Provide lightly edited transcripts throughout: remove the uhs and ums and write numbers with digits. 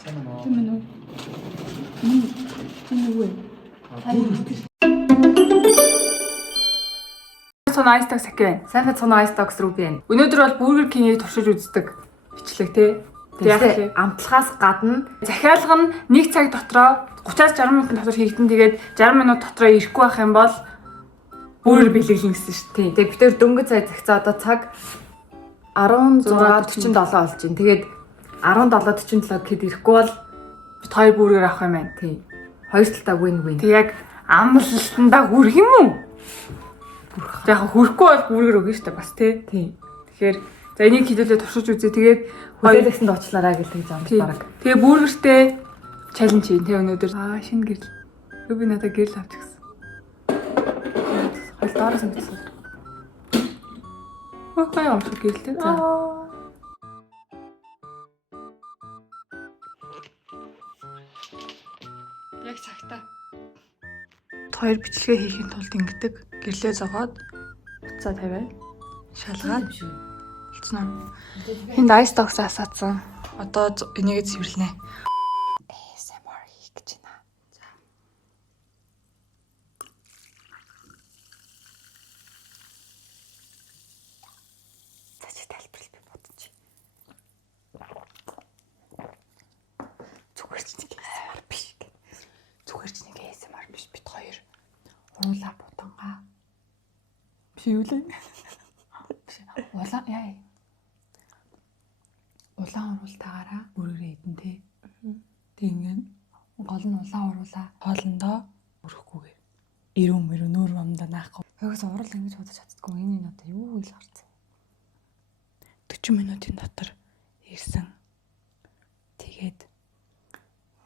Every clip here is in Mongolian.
Сайн уу? Тийм үү? Юу вэ? Цона Ice Talks ахив. Сайн цона Ice Talks руу би байна. Өнөөдөр бол Burger King-ийг туршиж үздэг бичлэг тий. Тэгээд амтлахаас гадна Захиалга нь 1 цаг дотроо 30-аас 60 минутын дотор хийгдэн. Тэгээд 60 минут дотроо ирэхгүй байх юм бол бүр бэлэглэн гэсэн шүү дээ. тэгээд бид төр дөнгөж цай цагцаа одоо цаг 16:47 болж байна. Тэгээд 17:47 гэхэд ирэхгүй бол Бид хоёр бүрээр авах юм байна. тий. Хоёр талдаа win-win. Тэг яг амлалтандаа хүрэх юм уу? Яг хүрэхгүй бол бүрээр өгнө шүү дээ бас тий. Тий. Тэгэхээр за энийг хэдүүлээ туршиж үзье. Тэгээд Хөдөлгөөнд очлаарай гэлээ зам тий. бараг. Тэгээ бүргэртэй чаленж юм тий өнөөдөр. Шинэ гэрэл. Би надад гэрэл авч гисэн. Хол доороос нь гэсэн. Окей, авах гэрэлтэй. Яг цагтаа. Хоёр бичлэгээ хийхин тулд ингэдэг. Гэрлээ зогоод буцаа тавиад шалгаад болцсон уу? Энд Ice Talks асаацсан. Одоо энийг цэвэрлэнэ. ASMR хийх гэж байна. За. Цааш тайлбарлал би бодчих. Зүгээр ч нэг ASMR биш гэх. Зүгээр ч нэг ASMR биш. Бид хоёр уулаа бутангаа. Пиулээ. Улаан яа. Улаан уруултаагаараа бүрээрээ идэн тий. Тэг ингээд гол нь улаан уруулаа хоолндоо өрөхгүйгээр. Ирүү нүүр амдаа наахгүй. Тэгээс урал ингэж бодож чаддгүй. Энэ одоо юу ил гарцсан. 40 минутын дотор ирсэн. Тэгээд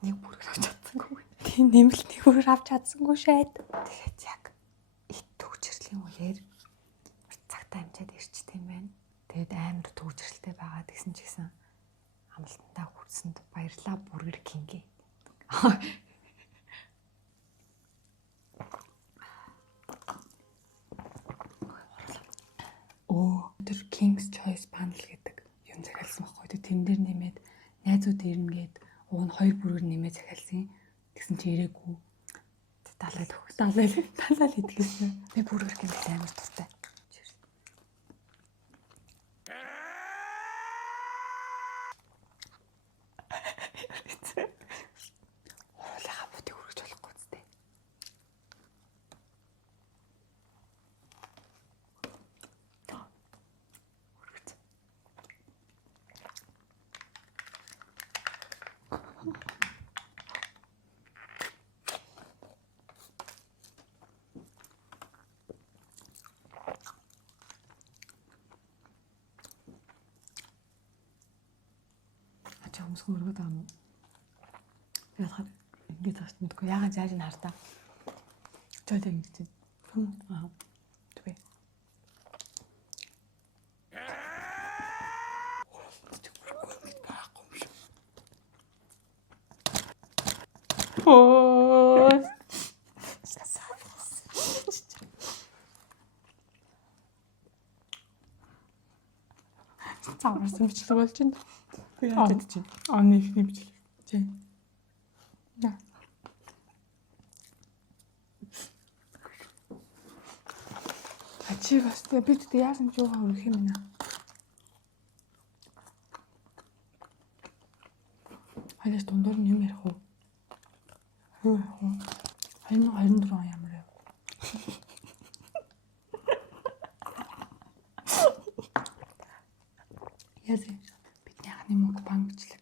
нэг бүрэг авч чадсангүй. Тийм нэмэлт нэг бүрэг авч чадсангүй шээд. Тэгээд яг ит төгжрлийн үеэр цагтаа амжаад ирчтэй юм байна. Тэгээд амар төгжрэлтэй байгаа гэсэн ч гэсэн амлалтандаа хүрсэнд баярлалаа Burger King-гээ. Тэр King's Choice panel гэдэг юм захиалсан байхгүй. Тэн дээр нэмээд найзууд ирнэгээд уг нь 2 бүрээр нэмээд захиалсан. Тэгсэн чи ирээгүй. Далаад өгсөн. Далаад идчихсэн. Би Burger King амар дуртай. Оруулаа бутыг өргөж болохгүй зү. Хүмүүс хөргөд байгаа юм. Яагаад ингэж тааш мэдгүй яагаад зааж н хартаа. Чөлөө ингэж. Аа. Тэгвэ. Оо. Цааварсан бичлэг болж байна. Яагаад ч юм. Оны ихний бичлэг. Тий. Да. Ачи бас бид яасан ч юугаа өрөх юм байна. Хаяас дундуур нь юм ярих уу? Хөө. 24 он ямар яв. Яа. Бидний анхны мукбанг бичлэг.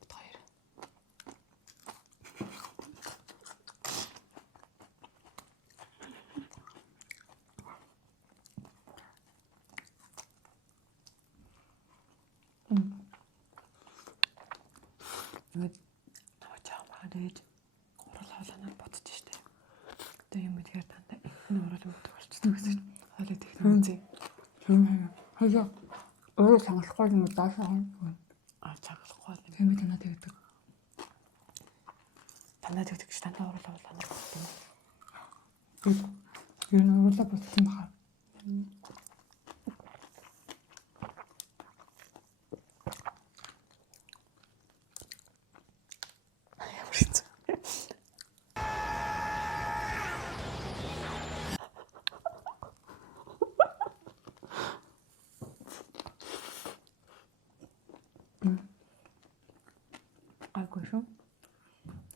Бид хоёр. Нэг тавчаа маад урал хоолойноор бодож штэ. Одоо юм ихээр тандаа ихний урал өгдөг болчихсон гэсэн. Хоолой техник. Хөөе. Өөрөө сонголохгүй юм уу даашаа хаа. Цаглахгүй. Тийм танаа тэгдэг. Танаа тэгдэг ч танаа урал хоолойноор боддог. Юу н уралаа бодсон баха.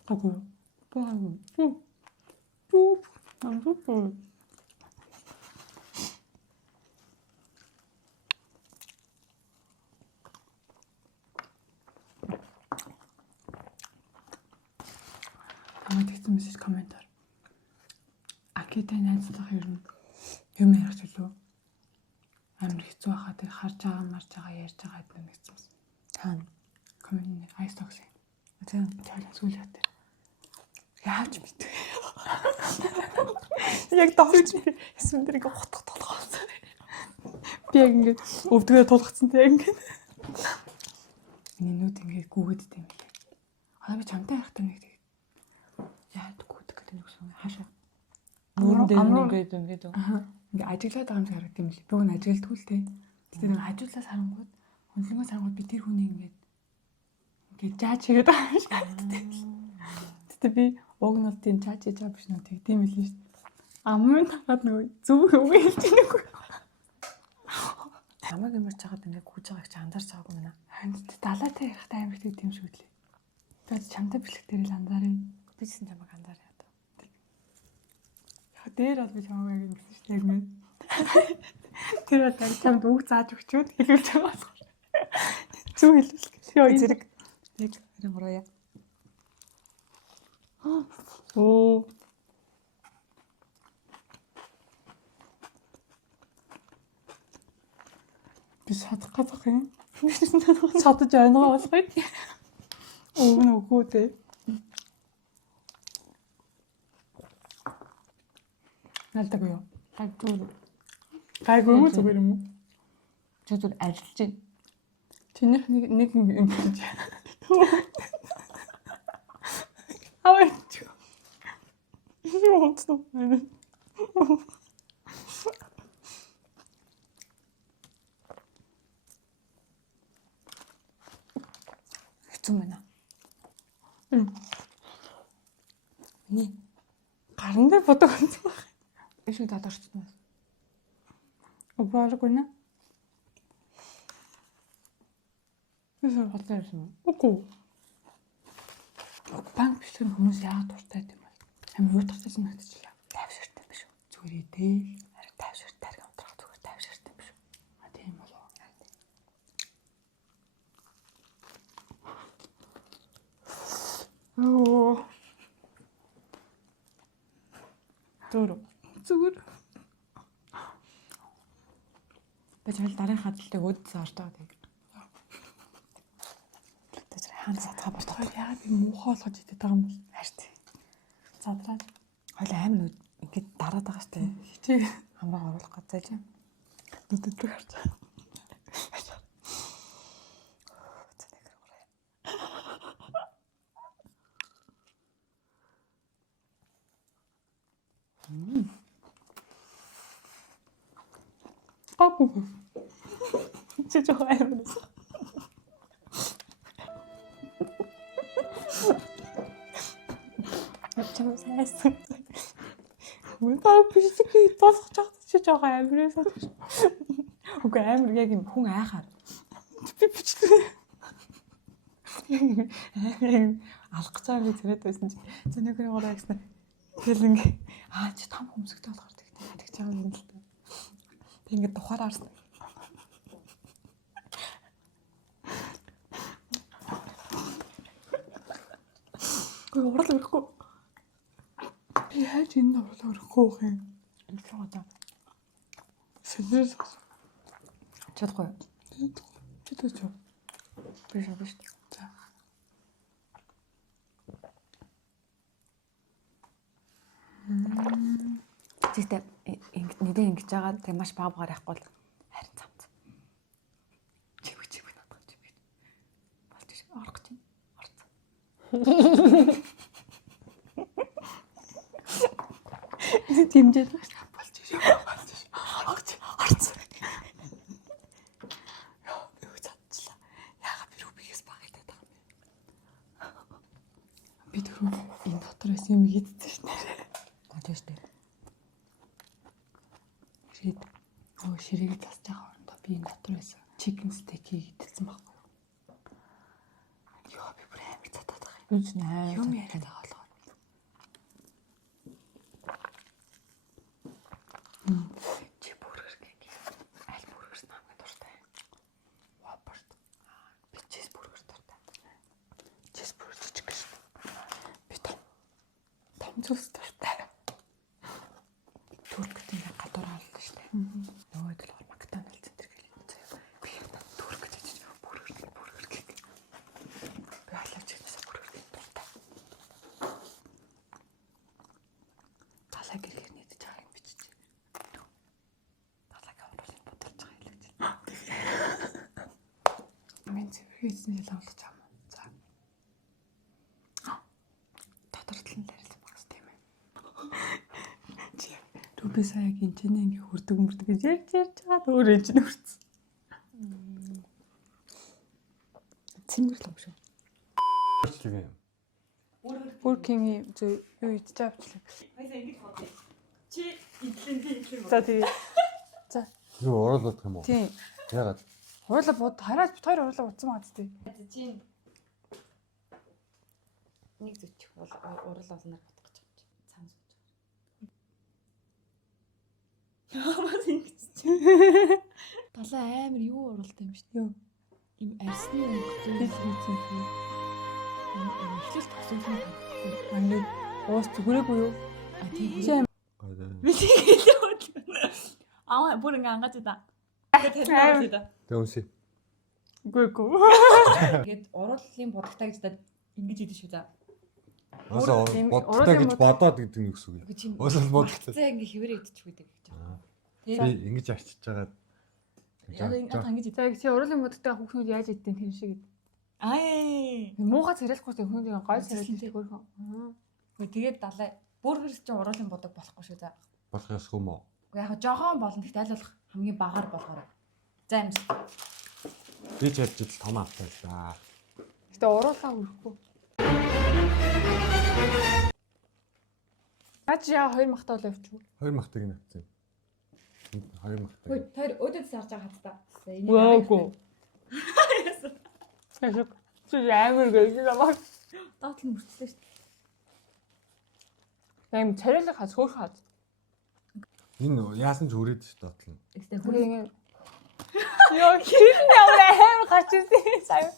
Агуу. Баа. Пүү. Амбуу. Намайг тэгсэн мессеж комментар. Акитай найзлах юм ярих чөлөө. Амар хэцүү байхад тэр харж байгаа марж байгаа ярьж байгаа гэдэг нэг юм. Хаана? Коммент айстокс. Тийм чайл зүйл яа тэр. Яаж мэдвэ? Яг давж эсвэл тэр ингээ хутгах толгоолсон. Би яг ингээ өвдгөө тулгцсан тэг ингээ. Минут ингээ гүгэд тийм лээ. Аа би чамтай байхдаа нэг тэг. Яад гүдэг гэдэг нэг юм хаашаа. Нүүрэн дээр ингээд ингээ ажиглаад байгаа юм шиг харагдсан юм лээ. Би гоо ажиглалдгүй л дээ. Тэр нэг хажуулаас харангууд хөндлөнгөөс харангууд би тэр хүний ингээд жаач хийгээд байгаа юм шиг харагддаг. Тэгтээ би уг нь бол тийм жаач хийж байгаа биш нөө тийм л шүү дээ. Амын хаад нөгөө зүг үг хэлж байгагүй. Намайг юмарч хагаад ингээд гүйж байгааг чи анзаарч байгаагүй мэнэ. Ханд далаатай явахтай амар их тийм шүү дээ. Би чамтай бэлэг дээр л анзаарыг. Би ч гэсэн чамайг анзаараад. Яг дээр бол би чамайг юм гэсэн шүү дээ. Тэр бол яг чамд үг зааж өгчөөд хэлүүлж байгаа болох. Зүг хэлвэл. Йоо зэрэг. Яг 23 яа. Оо. Би садах газах юм. Садаж айнгаа болохыг. Өг нь үгүй дээ. Наалдаг юу? Гайгүй юм уу зүгээр юм уу? Чи зүгээр ажиллаж байна. Чинийх нэг юм гэж. Аваач. Юу онцлог. Хэцүү байна. Миний гаран дээр бодог онцлог. Ишүү дадарчсан. Обоорог гэнэ. Ишүү хотлоо ирсэн үү? Үгүй. Банк бичсэн хүмүүс яагаад дуртай юм бэ? Амар юу тахтай санагдчихлаа. Тайвширтай биш үү? Зүгээр идэл. Харин тайвширтай тариг унтрах зүгээр тайвширтай биш үү? А тийм болоо. Оо. Зүгээр. Би чамд дарын хадалтыг өдсөн ордог тийм. Тэр хаана сатгаа бортоо. Яагаад би муухай болгож идэх байгаа юм бол Харт. задраа. Хойлоо амин ингээд дараад байгаа штэ. Хичээ Хамраа оруулах гэж юм. нүдэд гарч. Апу. Чи жоо амин. Чам сайсан. Мөнтэй бисгий тосч чад чи жоо аминээс. Үгүй амир яг юм хүн айхаар. Би бичлээ. Алах гэж байгаа би зэрэг байсан чи. Зэнэгээр гураа гэсэн. Тэгэл ингээ чи том хөмсгтэй болохоор тэгж байгаа юм л та. Тэг ингээ тухаараа арсан. Гой урал өрөхгүй. Би яаж энэ урал өрөхгүй юм. Илүү одоо Сэдвэр чадахгүй. чи төч. Би шавж штэ. За. Тэгтээ нэгэн ингэж байгаа тэг маш баагаар яахгүй л харин цамц. Чимэг надад чимэг. Болж ш орох гэж байна. Орцсон. Тимжээд болж ш. Орцсон. Яа, би цадчлаа. Яагаад би рубигээс багтаад байгаа юм бэ? Би түрүү энэ дотор байсан юм хийдсэн шнэ. Болж штэ. Ширээг засаж байгаа орондоо би энэ дотор байсан. Chicken steak идсэн байхгүй юу? Яа, би бүр амар цатаад байгаа Үгүй наа. Юм яриад байгаа болгоо. Чи бүргэр гэх. Аль бүргэрс намайг дуртай. Вапорт. Би чиз бүргэр дуртай. Чиз бүргэр жижиг гэж. Би том зүйлс дуртай. Туркт ингээ гадуур хаална штэ. Нөгөө л Макдоналдс энэ гэх юм заяа. Би турк гэж бүргэр гэх. Би халаач гэсэн бүргэр дуртай. Талаа гэргээр нэгдэж байгаа юм бичиж. Талаагаа оруулах бодолж байгаа юм л гэж. Мен зөвхөн л авлах юм. За. Дотор талын дээрээс багс тийм ээ. Би сая гинчэнэ ингээ хүрдэг мөрдөг гэж ярьж байгаа өөр энэ чинь хүрсэн. Цэнгэр л юм шүү. Чигээ. Бүркинг юу идэж авчлаа. Хайса ингэж бодъё. Чи идлэн би идлэн. За тэгээ. За. Юу оруулах юм уу? Тийм. Ягаад? Хуула бод хараад бит хоёр хуула утсан байгаа зү. Чи Нэг зүчих бол урал олноор бодох гэж байна. Цаан зүчих. хамаас ингэж. Талаа амар юу уралтай юм шүү дээ. Юу? Им арсны өнгөтэй. Эхлэл тасуулсан. Ингээд уус зүгрээгүй юу? А тийм. Чи Би тэгээд бодлоо. Аа бүр ингээ ангаж удаа. Тэгээд тавьсан удаа. Тэмси. гүйгүй. Тэгээд уруулын бодогтай гэж даа ингэж идэв шүү дээ. Уусаа тийм бодтой гэж уруулын бодоод гэдэг нь гэсэн үг. Үгүй чи Уусаа бодтой. За ингээ хэвээрээ идчих үйдэг гэж. Би ингэж арчиж байгаа. Яг ингэж идэв. За чи уруулын модтой хүүхнүүд яаж идэх тэр шиг. Аа. Муухай царайлахгүй хүүхнүүдийн гой царайлж хөөрхөн. Тэгээд далай бүргэрс чи уруулын бодог болохгүй шүү дээ. Болох ёсгүй юм уу? Уу яг жоохон болно гэхдээ аль болох хамгийн багаар болгоорой. За амс. Би ч ярьж ил том автай л да. Гэтэ уруулаа өрөхгүй. Аач яа хоёр махтаа л явчих. Хоёр махтыг нь авсан. Хоёр махтыг. Хөөе тэр өдөөс харж байгаа хатта. Ваагүй. Тэшэг чи амар гэж намайг. Доотлон мөрчлөө шүү дээ. Яам царайлаг хаз хөөх хаз. Энэ яасан ч өрөөд ш доотлно. Экстэ Хөрийн ёо хин ямар амар гарч ирсэн сая.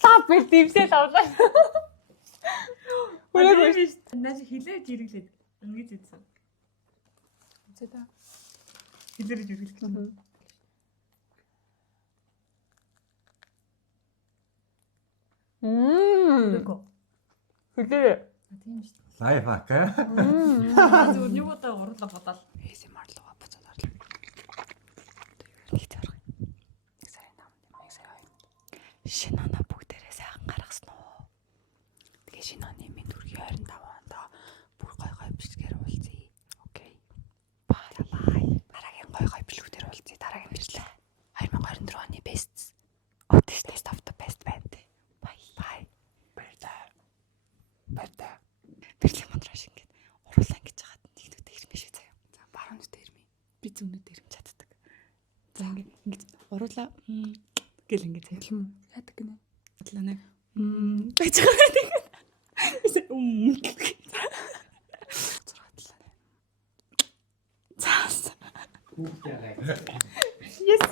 Сап бэр дивсэл авлаа. Хөөе наач хилээж ирэглээд ингэж идсэн. Зэта. Хилээж ирэглэх. Үгүй. Хөлөө. Тийм шүү дээ. Лайф хак аа. Зүгээр нэг удаа урлаа бодоол. ASMR луга буцаад орлоо. Нэг зарах. Нэг сарын нам, нэг сарын 2. Шинэ оноо бүгдээрээ сайхан гаргасан уу? Тэгээ шинэ оны минь төргийн 25 онд бүр гой гой бичлэгээр уулзъя. Окей. Бай бай. Дараагийн гой гой бичлэгүүдээр уулзъя. Дараагийн бичлэг 2024 оны best. Best of the best band. Бай бай. Баярлалаа. Бэрлийн мандраш ингээд уруулаа ингэж хаад нэгдүгдээ ирмэ шүү заяа. За баруун нүдээ ирмэ. Би зүүн нүдээ ирмэ чаддаг. За ингээд ингэж уруулаа гэл ингээд заяа юм. Яадаг гинэ. Бодлоо нэг Гэж байгаа. зургатлаа. Цаас. Yes.